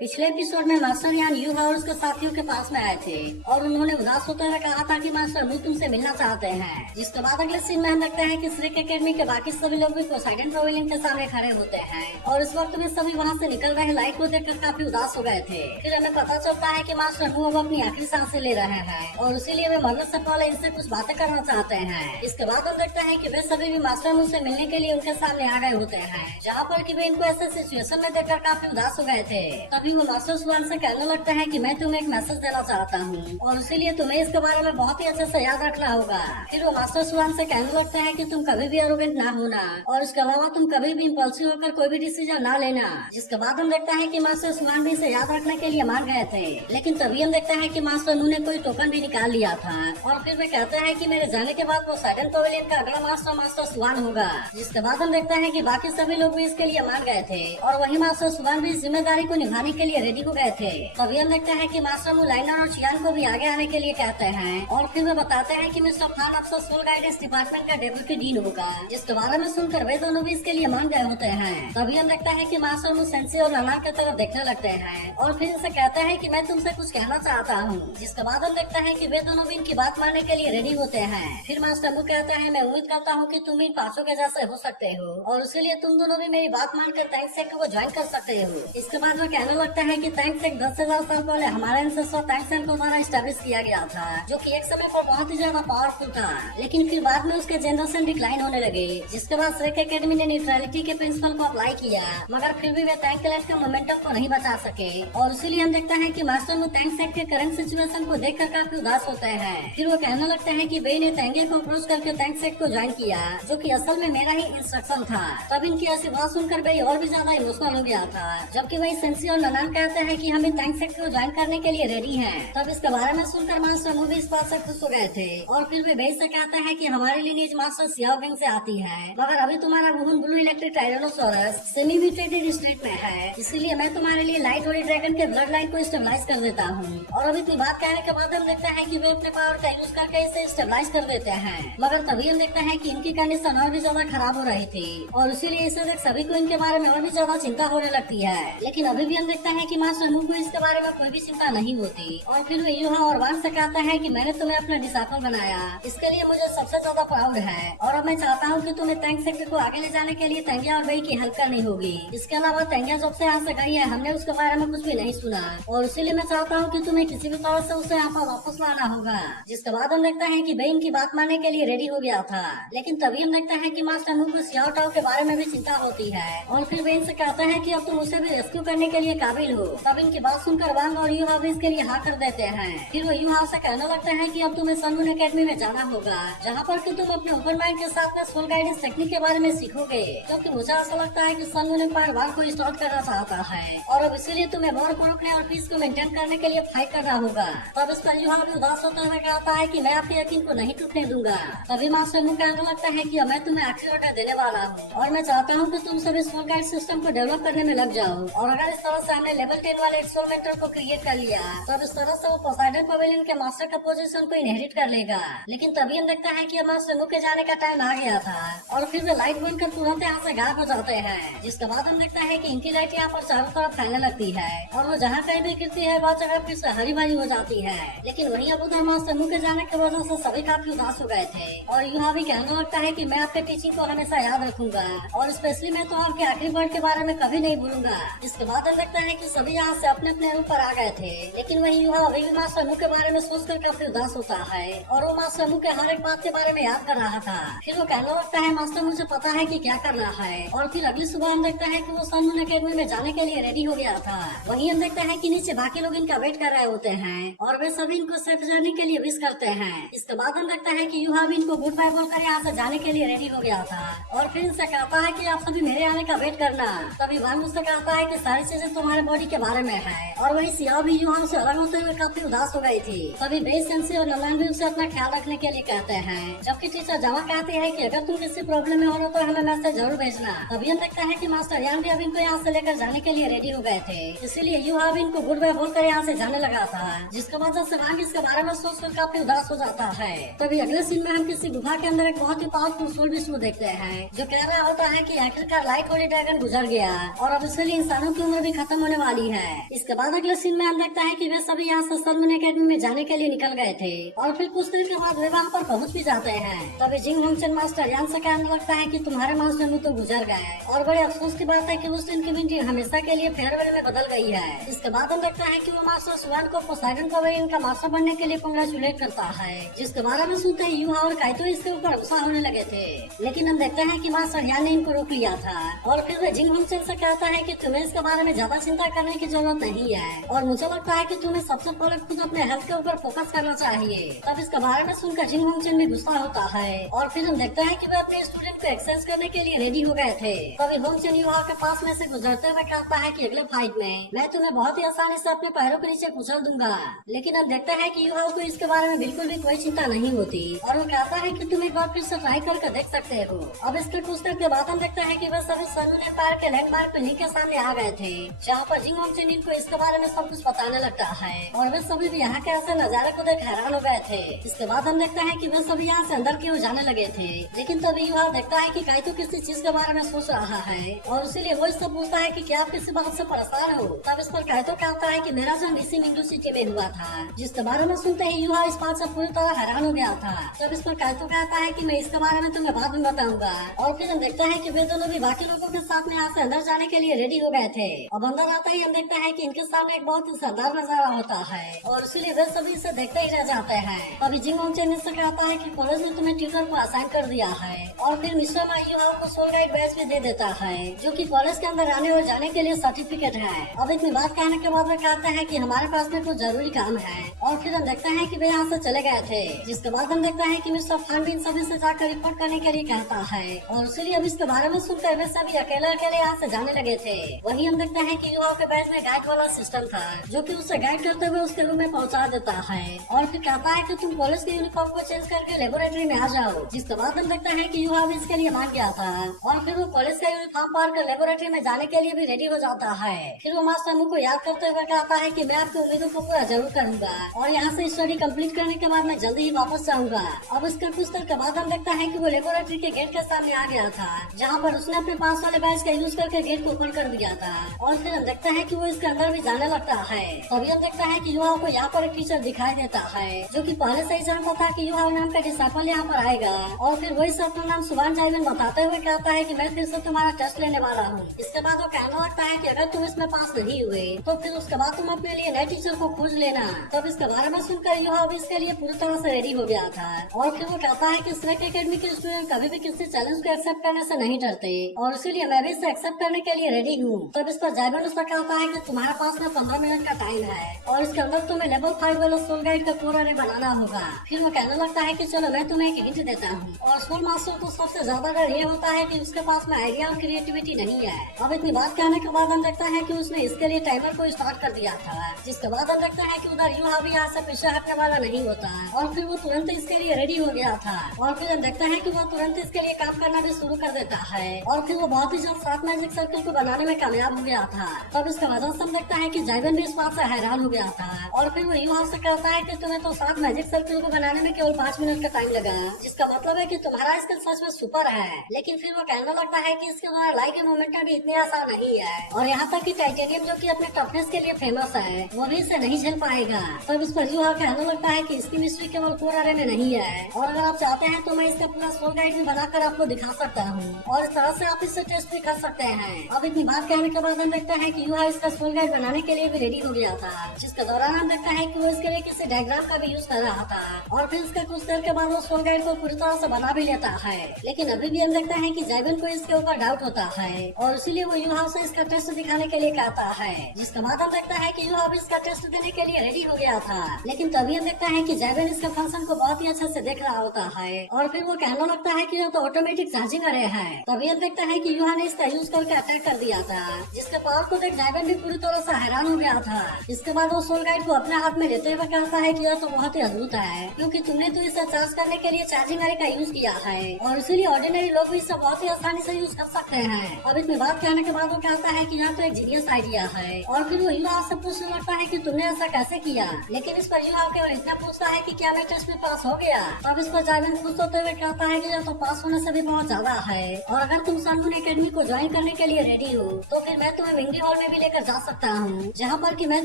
पिछले एपिसोड में मास्टर यान यूहा और उसके साथियों के पास में आए थे और उन्होंने उदास होते हुए कहा था कि मास्टर मुझ तुमसे मिलना चाहते हैं। जिसके बाद अगले सीन में हम देखते हैं कि श्रेक एकेडमी के बाकी सभी लोग भी पोसाइडन पवेलियन के सामने खड़े होते हैं और इस वक्त भी सभी वहाँ से निकल रहे लाइट को देखकर काफी उदास हो गए थे। फिर हमें पता चलता है कि मास्टर मुंह अब अपनी आखिरी सांसें ले रहे हैं और इसीलिए वे मरने से पहले इनसे कुछ बातें करना चाहते हैं। इसके बाद हम देखते हैं कि वे सभी भी मास्टर मुंह से मिलने के लिए उनके सामने आ गए होते हैं, जहाँ पर कि वे इनको ऐसे सिचुएशन में देखकर काफी उदास हो गए थे। तभी वो मास्टर सुआन से कहने लगता है कि मैं तुम्हें एक मैसेज देना चाहता हूँ और इसीलिए तुम्हें इसके बारे में बहुत ही अच्छे से याद रखना होगा। फिर वो मास्टर सुआन से कहने लगता है कि तुम कभी भी एरोगेंट ना होना और इसके अलावा तुम कभी भी इम्पल्सिव होकर कोई भी डिसीजन ना लेना। जिसके बाद हम देखते हैं कि मास्टर सुआन भी इसे याद रखने के लिए मान गए थे, लेकिन तभी हम देखते हैं कि मास्टर नू ने कोई टोकन भी निकाल लिया था और फिर वे कहते हैं कि मेरे जाने के बाद वो साइडन पवेलियन का अगला मास्टर मास्टर सुआन होगा। जिसके बाद हम देखते हैं कि बाकी सभी लोग भी इसके लिए मान गए थे और वही मास्टर सुआन भी इस जिम्मेदारी को निभाने के लिए रेडी हो गए थे। तभी हम देखते हैं कि मास्टर मू लाइनर और चियान को भी आगे आने के लिए कहते हैं और फिर वे बताते हैं कि मिस्टर खान अब से स्कूल गाइडेंस डिपार्टमेंट का डेप्यूटी डीन होगा। जिसके बारे में सुनकर वे दोनों भी इसके लिए मान गए होते हैं। तभी हम देखते हैं कि मास्टर मू सेंसी और रना की तरफ देखने लगते हैं और फिर इनसे कहते हैं कि मैं तुमसे कुछ कहना चाहता हूँ। जिसके बाद हम देखते हैं कि वे दोनों भी इनकी बात मानने के लिए रेडी होते हैं। फिर मास्टर मू कहते हैं मैं उम्मीद करता हूँ कि तुम इन पांचों के जैसे हो सकते हो और इसीलिए तुम दोनों भी मेरी बात मानकर थैंक्स सेक्ट को ज्वाइन कर सकते हो। इसके बाद वो कहने लगता है कि थैंक्स सेक्ट 10,000 साल पहले हमारे एंसेस्टर थैंक्स को द्वारा स्टैब्लिश किया गया था, जो कि एक समय पर बहुत ही ज्यादा पावरफुल था, लेकिन फिर बाद में उसके जनरेशन डिक्लाइन होने लगे। जिसके बाद श्रेक एकेडमी ने न्यूट्रलिटी के प्रिंसिपल को अप्लाई किया, मगर फिर भी वे थैंक क्लैश के मोमेंटम को नहीं बचा सके और इसीलिए हम देखते हैं कि मास्टर नु थैंक्स सेक्ट के करंट सिचुएशन को देखकर काफी उदास होते हैं। फिर वो कहने लगते हैं कि बे ने तेंगे को अप्रोच करके थैंक्स सेक्ट को ज्वाइन किया, जो कि असल में मेरा ही इंस्ट्रक्शन था। तब इनकी ऐसी बात सुनकर बे और भी ज्यादा इमोशनल हो गया था, जबकि वही सेंसी और ननान कहते हैं कि हम इन थैंक्स सेक्ट को ज्वाइन करने के लिए रेडी हैं। तब इसके बारे में सुनकर मास्टर मू भी इस बात से खुश हो गए थे और फिर वे बेस से कहते हैं कि हमारे लिनेज मास्टर सियाओबिंग से आती है, मगर अभी तुम्हारा वुहुन blue electric tyrannosaurus semi mutated state में है, इसलिए मैं तुम्हारे लिए लाइट होली ड्रैगन के ब्लड लाइन को स्टेबलाइज कर देता हूँ। और अभी इतनी बात कहने के बाद हम देखते हैं कि वे अपने पावर का यूज करके इसे स्टेबलाइज कर देते हैं, मगर तभी हम देखते हैं कि इनकी कंडीशन और भी ज्यादा खराब हो रही थी और इसीलिए इसे देख सभी को इनके बारे में और भी ज्यादा चिंता होने लगती है। लेकिन अभी भी हम देखते हैं कि मास्टर मू को इसके बारे में कोई भी चिंता नहीं होती और फिर वे यूहा और वान से कहता है कि मैंने तुम्हें अपना डिसाइपल बनाया, इसके लिए मुझे सबसे ज्यादा प्राउड है और अब मैं चाहता हूँ कि तुम्हें थैंक्स सेक्ट को आगे ले जाने के लिए तेंगिया और बई की हेल्प करनी होगी। इसके अलावा तेंगिया जब से यहाँ से गई है हमने उसके बारे में कुछ भी नहीं सुना और इसीलिए मैं चाहता हूँ कि तुम्हें किसी भी तरह से उसे यहाँ पर वापस लाना होगा। जिसके बाद हम देखते हैं कि बहन की बात मानने के लिए रेडी हो गया था, लेकिन तभी हम देखते हैं कि मास्टर मू को सियाओ टाओ के बारे में भी चिंता होती है और फिर बहन से कहता है कि अब तुम उसे भी रेस्क्यू करने के लिए काबिल हो। तब इनकी बात सुनकर वांग और यूहा भी इसके लिए हाँ कर देते हैं। फिर वो यूहा से कहने लगता है कि अब तुम्हें सनमून एकेडमी में जाना होगा, जहाँ पर कि तुम अपने ओपन माइंड के साथ में सोल गाइडेंस टेक्निक के बारे में सीखोगे, क्योंकि मुझे ऐसा लगता है कि सनमून एम्पायर वार को स्टार्ट करना चाहता है और अब इसीलिए तुम्हें वॉर को रोकने और पीस को मेंटेन करने के लिए फाइट करना होगा। तब इस पर यूहा भी उदास होता हुआ कहता है कि मैं आपके यकीन को नहीं टूटने दूंगा। तभी मास्टर मू कहने लगता है कि मैं तुम्हें आखिरी ऑर्डर देने वाला हूँ और मैं चाहता हूँ कि तुम सभी सोल गाइड सिस्टम को डेवलप करने में लग जाओ और अगर इस तरह से हमने लेवल 10 वाले सोल मेंटर को क्रिएट कर लिया तो इस तरह से वो पोसाइडन पवेलियन के मास्टर का पोजीशन को इनहेरिट कर लेगा। लेकिन तभी हम देखता है कि अब मास्टर मू के जाने का टाइम आ गया था और फिर वे लाइट बनकर तुरंत यहाँ से गायब हो जाते हैं। जिसके बाद हम देखता है कि इनकी लाइट यहाँ पर चारों तरफ फैलने लगती है और वो जहाँ कहीं भी गिरती है वह जगह फिर से हरी भरी हो जाती है। लेकिन वहीं अब उधर मास्टर मू के जाने की वजह से सभी काफी उदास हो गए थे और यहाँ भी कहने लगता है कि मैं आपके टीचिंग को हमेशा याद रखूंगा और स्पेशली मैं तो आपके आखिरी वर्ड के बारे में कभी नहीं भूलूंगा। इसके बाद हम देखता है कि सभी यहाँ से अपने अपने रूप पर आ गए थे, लेकिन वही युवा अभी भी मास्टर मू के बारे में सोचकर काफी उदास होता है और वो मास्टर मू के हर एक बात के बारे में याद कर रहा था। फिर वो कहने लगता है मास्टर मुझे पता है कि क्या करना है और फिर अगली सुबह हम देखता है कि वो सनमून एकेडमी में जाने के लिए रेडी हो गया था। वहीं हम देखता है कि नीचे बाकी लोग इनका वेट कर रहे होते हैं और वे सभी इनको सेफ जर्नी के लिए विश करते हैं। इसके बाद हम देखता है कि युवा भी इनको गुड बाय बोलकर यहाँ से जाने के लिए रेडी हो गया था और फिर इनसे कहता है कि आप सभी मेरे आने का वेट करना। तभी वांग उससे कहता है कि सारी चीजें तुम्हारे बॉडी के बारे में है और वही सियाओ भी युवा से अलग होते हुए काफी उदास हो गई थी। तभी बेस सेंसी और नलान भी उसे अपना ख्याल रखने के लिए कहते हैं, जबकि टीचर जमा कहती है कि अगर तुम किसी प्रॉब्लम में हो रहे तो हमें मैसेज जरूर भेजना। तभी हम देखता है कि मास्टर यान भी अब इनको यहाँ से लेकर जाने के लिए रेडी हो गए थे, इसीलिए युवा भी इनको गुड बाय बोलकर यहाँ से जाने लगा था। जिसके वजह से वांग इसके बारे में सोचकर काफी उदास हो जाता है। तभी अगले सीन में हम किसी गुफा के अंदर एक बहुत ही पावरफुल सोल विष्णु देखते हैं, जो कह रहा होता है कि आखिरकार लाइट होली ड्रैगन गुजर गया और अब इसलिए इंसानों की उम्र भी खत्म हो होने वाली है। इसके बाद अगले सीन में हम देखता है कि वे सभी यहाँ से सलमान एकेडमी में जाने के लिए निकल गए थे और फिर कुछ देर के बाद वे वहाँ पर पहुँच भी जाते हैं। तभी जिंग होंगचन मास्टर यान से कहने लगता है कि तुम्हारे मास्टर में तो गुजर गए और बड़े अफसोस की बात है कि उस दिन की मीटिंग हमेशा के लिए फेयरवेल में बदल गई है। इसके बाद हम देखते हैं कि वो मास्टर सुवान को पोसाइडन पवेलियन का मास्टर बनने के लिए कांग्रेचुलेट करता है, जिसके बारे में सुनते ही यूहा और काइतो इसके ऊपर गुस्सा होने लगे थे। लेकिन हम देखते हैं कि मास्टर यान ने इनको रोक लिया था और फिर वे जिंग होंगचन से कहता है कि तुम्हें इसके बारे में ज्यादा चिंता करने की जरूरत नहीं है और मुझे लगता है कि तुम्हें सबसे पहले खुद अपने हेल्थ के ऊपर फोकस करना चाहिए। तब इसके बारे में सुनकर जिंग होंगचन भी गुस्सा होता है और फिर हम देखते हैं कि वे अपने स्टूडेंट को एक्सचेंज करने के लिए रेडी हो गए थे। तभी होंगचन यूहा के पास में से गुजरते हुए कहता है कि अगले फाइट में मैं तुम्हें बहुत ही आसानी से अपने पैरों के नीचे कुचल दूंगा। लेकिन हम देखते हैं कि यूहा को इसके बारे में बिल्कुल भी कोई चिंता नहीं होती और वो कहता है कि तुम एक बार फिर से ट्राई करके देख सकते हो। अब इसके कुछ देर के बाद हम देखते हैं कि वे सभी सलमान एम्पायर के लैंडमार्क पे के सामने आ गए थे, जहाँ पर जिंग होंगचन इनको इसके बारे में सब कुछ बताने लगता है और वे सभी भी यहाँ के ऐसे नजारे को देख हैरान हो गए थे। इसके बाद हम देखते हैं कि वे सभी यहाँ से अंदर की ओर जाने लगे थे, लेकिन तभी यूहा देखता है कि काइतो किसी चीज के बारे में सोच रहा है और इसीलिए वो इससे पूछता है कि क्या आप किसी बात से परेशान हो। तब इस पर काइतो कहता है कि मेरा जन्म इसी मिंगू सिटी में हुआ था, जिसके बारे में सुनते ही यूहा इस बात से पूरी तरह हैरान हो गया था। तब इस पर काइतो कहता है कि मैं इसके बारे में तुम्हें बाद में बताऊंगा और फिर हम देखते हैं कि वे दोनों भी बाकी लोगों के साथ में यहाँ से अंदर जाने के लिए रेडी हो गए थे। अब अंदर आता ही हम देखते हैं कि इनके सामने एक बहुत ही शानदार नजारा होता है और इसीलिए वे सभी इसे देखते ही रह जाते हैं। अभी जिंग होंगचन से कहता है कि कॉलेज ने तुम्हें ट्यूटर को असाइन कर दिया है और फिर मिस्टर मा यूहा को सोल गाइड बैच भी दे देता है, जो कि कॉलेज के अंदर आने और जाने के लिए सर्टिफिकेट है। अब इतनी बात कहने के बाद वे कहते हैं कि हमारे पास में कुछ जरूरी काम है और फिर हम देखते हैं कि वे यहाँ से चले गए थे। जिसके बाद हम देखते हैं कि मिस्टर खान भी इन सभी से जाकर रिपोर्ट करने के लिए कहता है और इसीलिए अब इसके बारे में सुनकर वे सभी अकेले अकेले यहाँ से जाने लगे थे। वही हम देखते हैं कि यूहा के बैच में गाइड वाला सिस्टम था, जो कि उसे गाइड करते हुए उसके रूम में पहुँचा देता है और फिर कहता है कि तुम कॉलेज के यूनिफॉर्म को चेंज करके लेबोरेटरी में आ जाओ। जिसके बाद हम देखते हैं कि यूहा भी इसके लिए मान गया था और फिर वो कॉलेज का यूनिफॉर्म पहन कर लेबोरेटरी में जाने के लिए भी रेडी हो जाता है। फिर वो मास्टर मुझ को याद करते हुए कहता है कि मैं आपकी उम्मीदों को पूरा जरूर करूंगा और यहाँ से स्टडी कंप्लीट करने के बाद मैं जल्दी ही वापस जाऊंगा। अब इसका कुछ देर के बाद हम देखता है कि वो लेबोरेटरी के गेट के सामने आ गया था, जहाँ पर उसने अपने पास वाले बैच का यूज करके गेट को ओपन कर दिया था और फिर हम देखते हैं कि वो इसके अंदर भी जाने लगता है। तभी हम देखते हैं कि युवा को यहाँ पर एक टीचर दिखाई देता है, जो कि पहले से ही जानता था कि युवा नाम का डिसाइपल यहाँ पर आएगा और फिर वही से अपना नाम सुभान जाइवन बताते हुए कहता है कि मैं फिर से तुम्हारा टेस्ट लेने वाला हूँ। इसके बाद वो कहने लगता है कि अगर तुम इसमें पास नहीं हुए तो फिर उसके बाद तुम अपने लिए नए टीचर को खोज लेना। तब इसके बारे में सुनकर युवा भी इसके लिए पूरी तरह से रेडी हो गया था और फिर वो कहता है कि स्नेक एकेडमी के स्टूडेंट कभी भी किसी चैलेंज को एक्सेप्ट करने से नहीं डरते और इसीलिए मैं भी इसे एक्सेप्ट करने के लिए रेडी हूँ। तब इस पर जाइवन उसका कहता है कि तुम्हारे पास में 15 मिनट का टाइम है और इसके अंदर तुम्हें लेवल 5 वाला सोल गाइड का पूरा रे बनाना होगा। फिर वो कहने लगता है कि चलो मैं तुम्हें एक हिंट देता हूँ और सोल मास्टर को सबसे ज्यादा डर ये होता है कि उसके पास में आइडिया और क्रिएटिविटी नहीं है। अब इतनी बात कहने के बाद हम देखता है कि उसने इसके लिए टाइमर को स्टार्ट कर दिया था, जिसके बाद हम देखता है कि उधर यूहा भी यहाँ से पीछे हटने वाला नहीं होता और फिर वो तुरंत इसके लिए रेडी हो गया था और फिर हम देखते हैं कि वो तुरंत इसके लिए काम करना भी शुरू कर देता है और फिर वो बहुत ही जल्द 7 मैजिक सर्कल को बनाने में कामयाब हो गया था। तब इसके वजह से हम देखता है कि जाइवन भी इस बात से हैरान हो गया था और फिर वो यूहा से कहता है कि तुम्हें तो 7 मैजिक सर्कल को बनाने में केवल 5 मिनट का टाइम लगा, जिसका मतलब है कि तुम्हारा स्किल सच में सुपर है। लेकिन फिर वो कहने लगता है कि इसके द्वारा लाइक मोमेंटम भी इतनी आसान नहीं है और यहाँ तक कि टाइटेनियम जो कि अपने टफनेस के लिए फेमस है वो भी इसे नहीं झेल पाएगा। तब इस पर यूहा कहने लगता है कि इसकी मिस्ट्री केवल कोर अरे में नहीं है और अगर आप चाहते हैं तो मैं इसका पूरा सोल गाइड भी बनाकर आपको दिखा सकता हूँ और इस तरह से आप इससे टेस्ट भी कर सकते हैं। अब इतनी बात कहने के बाद हम देखते हैं कि यूहा इसका सोल गाइड बनाने के लिए भी रेडी हो गया था, जिसके दौरान हम देखते हैं कि वो इसके लिए किसी डायग्राम का भी यूज कर रहा था और फिर इसके कुछ देर के बाद वो सोल गाइड को पूरी तरह से बना भी लेता है। लेकिन अभी भी हम देखते हैं कि जाइवन को इसके ऊपर डाउट होता है और इसीलिए वो यूहा से इसका टेस्ट दिखाने के लिए कहता है, जिसके बाद हम देखते हैं कि यूहा भी इसका टेस्ट देने के लिए रेडी हो गया था। लेकिन तभी हम देखते हैं कि जाइवन इसका फंक्शन को बहुत ही अच्छे से देख रहा होता है और फिर वो कहने लगता है कि ये तो ऑटोमेटिक चार्जिंग अरे है। तभी हम देखते हैं कि यूहा ने इसका यूज करके अटैक कर दिया था, जिसके पावर को देख जाइवन भी पूरी तरह से हैरान हो गया था। इसके बाद वो सोल गाइड को अपने हाथ में लेते हुए कहता है कि यह तो बहुत ही अद्भुत है, क्योंकि तुमने तो इसे चार्ज करने के लिए चार्जिंग अरे का यूज किया है और इसीलिए ऑर्डिनरी लोग भी इसे बहुत ही आसानी से यूज कर सकते हैं। अब इतनी बात कहने के बाद वो कहता है कि यह तो एक जीनियस आइडिया है और फिर वो यूहा से पूछने लगता है कि तुमने ऐसा कैसे किया। लेकिन इस पर यूहा केवल इतना पूछता है कि क्या मैं टेस्ट में पास हो गया। तब इस पर जाइवन खुश होते हुए कहता है कि यह तो पास होने से भी बहुत ज्यादा है और अगर तुम सलमान एकेडमी को ज्वाइन करने के लिए रेडी हो तो फिर मैं तुम्हें मिंगी हॉल वर्ल्ड में भी लेकर जा सकता हूँ, जहाँ पर कि मैं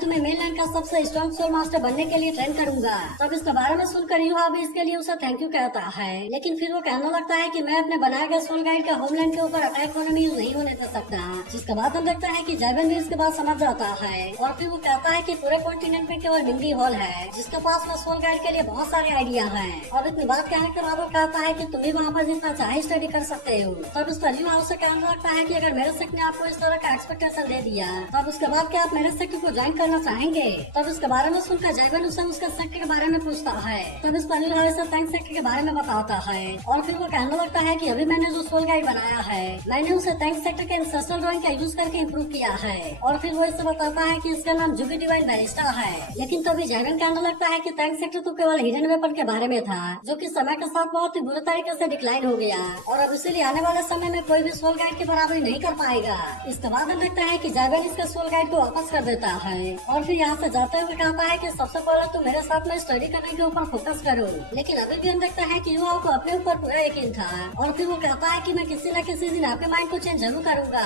तुम्हें मेनलैंड का सबसे स्ट्रॉन्ग सोल मास्टर बनने के लिए ट्रेन करूंगा। तब इसके बारे में सुनकर युहा भी इसके लिए उसे थैंक यू कहता है, लेकिन फिर वो कहने लगता है कि मैं अपने बनाए गए सोल गाइड का होमलैंड के ऊपर अटैक होने में यूज नहीं होने दे सकता। जिसके बाद हम देखते हैं कि जैबन भी इसके बाद समझ जाता है और फिर वो कहता है कि पूरे कॉन्टिनेंट में केवल मिंगी हॉल है जिसके पास में सोल गाइड के लिए बहुत सारे आइडिया हैं। और इतनी बात कहने के बाद वो कहता है कि तुम भी वहाँ पर जितना चाहे स्टडी कर सकते हो। तब उस पर युहा उसे कहने लगता है कि अगर मेरे सेक्ट ने आपको इस तरह का एक्सपेक्टेशन दे दिया तब उसके बाद क्या आप मेरे सेक्ट को ज्वाइन करना चाहेंगे। तब उसके बारे में सुनकर जैबन उसे उसके सेक्ट के बारे में पूछता है। तब इस पर युहा उसे टैंक सेक्ट के बारे में बताता है और फिर वो कहने लगता है कि अभी मैंने जो सोल गाइड बनाया है मैंने उसे टैंक सेक्टर के इंसेस्ट्रल ड्राइंग का यूज करके इम्प्रूव किया है। और फिर वो इसे बताता है कि इसका नाम जुबी डिवाइन बैरिस्टा है। लेकिन तभी जैबन कहने लगता है कि टैंक सेक्टर तो केवल हिडन वेपन के बारे में था जो कि समय के साथ बहुत ही बुरे तरीके से डिक्लाइन हो गया और अब इसीलिए आने वाले समय में कोई भी सोल गाइड की बराबरी नहीं कर पाएगा। इसके बाद हम देखते हैं कि जैबन इसके सोल गाइड को वापस कर देता है और फिर यहाँ से जाते हुए कहता है कि सबसे पहले तो मेरे साथ में स्टडी करने के ऊपर फोकस करो। लेकिन अभी भी हम देखते हैं कि युवा को अपने ऊपर पूरा यकीन था और फिर वो कहता है कि मैं किसी न किसी दिन आपके माइंड को चेंज जरूर करूंगा।